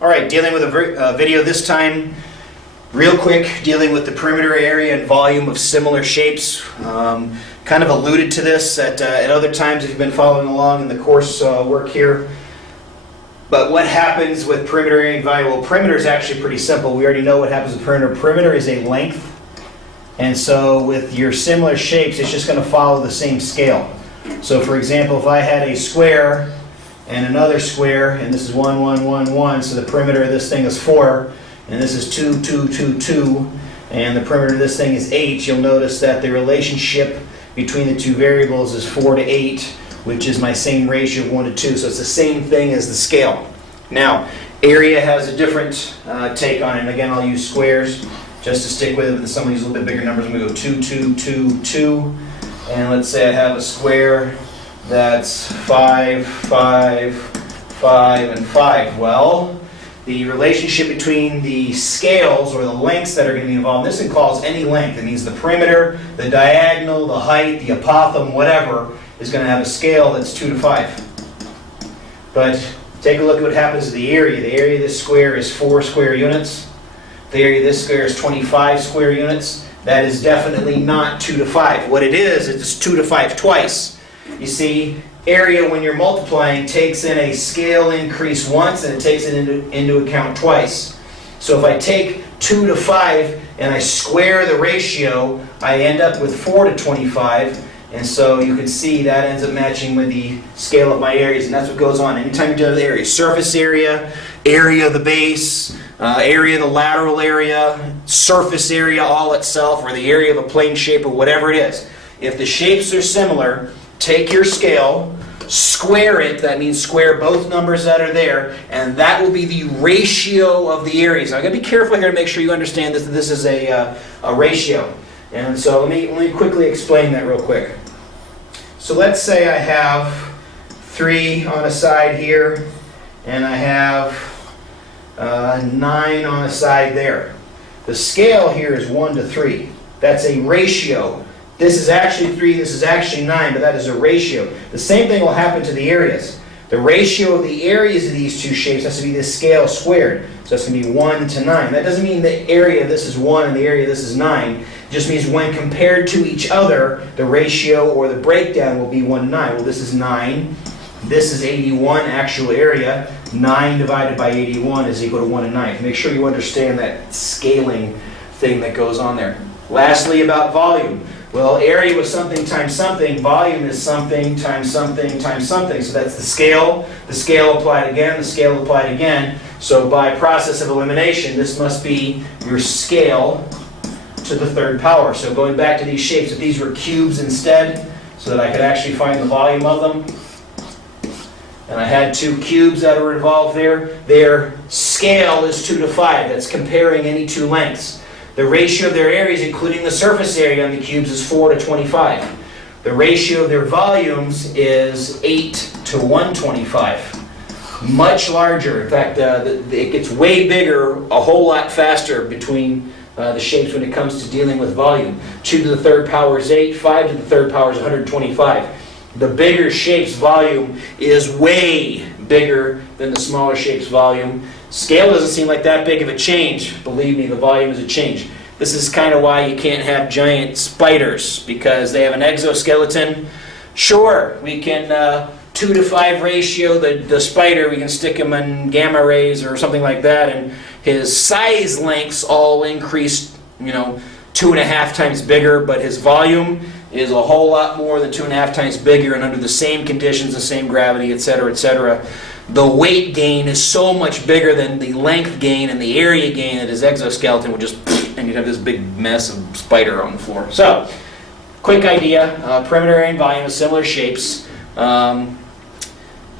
Alright, dealing with a video this time, real quick, dealing with the perimeter area and volume of similar shapes. Kind of alluded to this at other times if you've been following along in the course work here. But what happens with perimeter area and volume? Well, perimeter is actually pretty simple. We already know what happens with perimeter. Perimeter is a length. And so with your similar shapes, it's just going to follow the same scale. So for example, if I had a square and another square, and this is 1, 1, 1, 1, so the perimeter of this thing is 4, and this is 2, 2, 2, 2, and the perimeter of this thing is 8, you'll notice that the relationship between the two variables is 4 to 8, which is my same ratio of 1 to 2, so it's the same thing as the scale. Now, area has a different take on it, and again I'll use squares just to stick with it, with some of these little bit bigger numbers. I'm going to go 2, 2, 2, 2, and let's say I have a square that's 5, 5, 5, and 5. Well, the relationship between the scales, or the lengths that are going to be involved, this involves any length. It means the perimeter, the diagonal, the height, the apothem, whatever, is going to have a scale that's 2 to 5. But take a look at what happens to the area. The area of this square is 4 square units. The area of this square is 25 square units. That is definitely not 2 to 5. What it is, it's 2 to 5 twice. You see, area when you're multiplying takes in a scale increase once and it takes it into account twice. So if I take 2 to 5 and I square the ratio, I end up with 4 to 25. And so you can see that ends up matching with the scale of my areas, and that's what goes on. Anytime you do the area, surface area, area of the base, area of the lateral area, surface area all itself, or the area of a plane shape, or whatever it is. If the shapes are similar, take your scale, square it, that means square both numbers that are there, and that will be the ratio of the areas. Now, I've got to be careful here to make sure you understand this, that this is a ratio. And so let me quickly explain that real quick. So let's say I have 3 on a side here, and I have 9 on a side there. The scale here is 1 to 3. That's a ratio. This is actually 3, this is actually 9, but that is a ratio. The same thing will happen to the areas. The ratio of the areas of these two shapes has to be this scale squared. So that's going to be 1 to 9. That doesn't mean the area of this is 1 and the area of this is 9. It just means when compared to each other, the ratio or the breakdown will be 1 to 9. Well, this is 9. This is 81 actual area. 9 divided by 81 is equal to 1 to 9. Make sure you understand that scaling thing that goes on there. Lastly, about volume. Well, area was something times something. Volume is something times something times something. So that's the scale. The scale applied again. The scale applied again. So by process of elimination, this must be your scale to the third power. So going back to these shapes, if these were cubes instead, so that I could actually find the volume of them, and I had 2 cubes that are involved there, their scale is 2 to 5. That's comparing any 2 lengths. The ratio of their areas, including the surface area on the cubes, is 4 to 25. The ratio of their volumes is 8 to 125. Much larger. In fact, it gets way bigger, a whole lot faster between the shapes when it comes to dealing with volume. 2 to the third power is 8, 5 to the third power is 125. The bigger shape's volume is way bigger than the smaller shape's volume. Scale doesn't seem like that big of a change. Believe me, the volume is a change. This is kind of why you can't have giant spiders, because they have an exoskeleton. Sure, we can 2 to 5 ratio the spider, we can stick him in gamma rays or something like that, and his size lengths all increase, 2.5 times bigger, but his volume is a whole lot more than 2.5 times bigger, and under the same conditions, the same gravity, etc., etc., the weight gain is so much bigger than the length gain and the area gain that his exoskeleton would just, and you'd have this big mess of spider on the floor. So, quick idea, perimeter area and volume of similar shapes.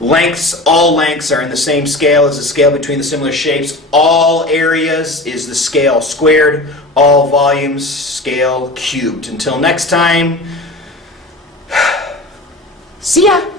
Lengths, all lengths are in the same scale as the scale between the similar shapes. All areas is the scale squared. All volumes, scale cubed. Until next time, see ya!